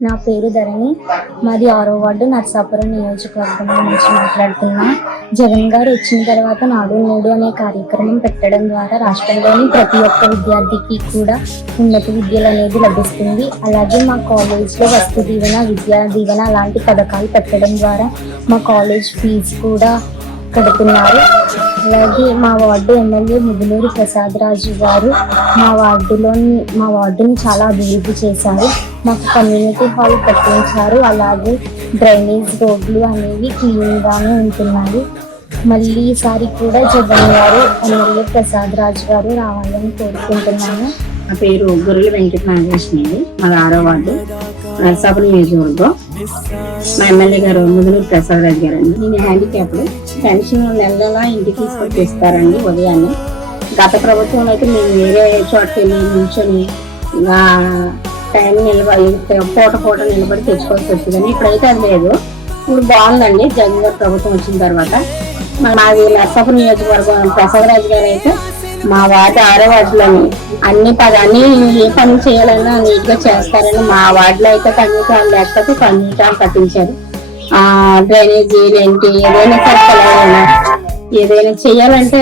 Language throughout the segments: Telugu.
నా పేరు ధరణి. మాది ఆరో వార్డు నర్సాపురం నియోజకవర్గం నుంచి మాట్లాడుతున్నా. జగన్ గారు వచ్చిన తర్వాత నాడు నేడు అనే కార్యక్రమం పెట్టడం ద్వారా రాష్ట్రంలోని ప్రతి ఒక్క విద్యార్థికి కూడా ఉన్నత విద్యలు అనేది లభిస్తుంది. అలాగే మా కాలేజ్లో వస్తు దీవెన విద్యా దీవెన అలాంటి పథకాలు పెట్టడం ద్వారా మా కాలేజ్ ఫీజు కూడా కడుతున్నారు. అలాగే మా వార్డు ఎమ్మెల్యే ముదునూరు ప్రసాద్ రాజు గారు మా వార్డులోని మా వార్డుని చాలా అభివృద్ధి చేశారు. మాకు కమ్యూనిటీ హాల్ కట్టించారు. అలాగే డ్రైనేజ్ రోడ్లు అనేవి క్లీన్గానే ఉంటున్నాయి. మళ్ళీ ఈసారి కూడా జగన్ గారు ఎమ్మెల్యే ప్రసాద్ రాజు గారు రావాలని కోరుకుంటున్నాను. నా పేరు గొర్రెల వెంకట నాగేశ్వరి మా ఆరో వార్డు. నరసాపురం నియోజకవర్గం మా ఎమ్మెల్యే గారు ముదునూరు ప్రసాద్ రాజు గారు అండి. నేను హ్యాండిక్యాప్ పెన్షన్ నెల నెలా ఇంటికి తీసుకొచ్చి ఇస్తారండి ఉదయాన్నే. గత ప్రభుత్వంలో అయితే మేము వేరే చోటకి వెళ్ళి నిల్చొని టైం నిలబడి పూట పూట నిలబడి తెచ్చుకోవాల్సి వచ్చింది కానీ ఇప్పుడైతే అది లేదు. ఇప్పుడు బాగుందండి. జగన్ గారు ప్రభుత్వం వచ్చిన తర్వాత. మాది నర్సాపురం నియోజకవర్గం ప్రసాద్ రాజు గారు అయితే మా వార్డు ఆరో వార్డులోని. అన్ని పదాన్ని ఏ పని చేయాలన్నా నీట్గా చేస్తారని మా వార్డులో అయితే కమ్యూనిటీ లేకపోతే కమ్యూనిటీ కట్టించారు ఆ డ్రైనేజీ ఏంటి ఏదైనా సరే ఏదైనా చేయాలంటే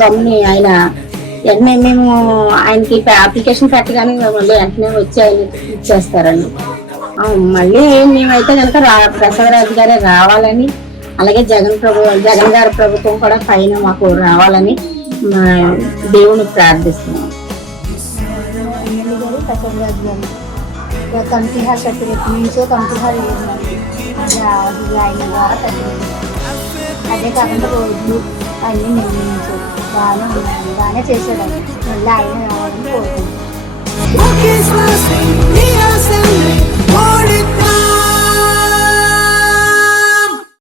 గమ్ని ఆయన వెంటనే మేము ఆయనకి అప్లికేషన్ పెట్టగానే మళ్ళీ వెంటనే వచ్చి ఆయన ఇచ్చేస్తారండి మళ్ళీ మేమైతే కనుక రా ప్రసాదరాజు గారే రావాలని అలాగే జగన్ ప్రభు జగన్ గారి ప్రభుత్వం కూడా పైన మాకు రావాలని దేవుని ప్రార్థిస్తున్నాం. ఎమ్మెల్యే గారు నుంచో కమిటీ ఆయన ద్వారా అదే కాకుండా రోడ్లు అన్నీ నిర్మించు బాగానే ఉన్నాను బాగానే చేసేదాన్ని మళ్ళీ ఆయన రావాలని కోరుకుంటున్నాను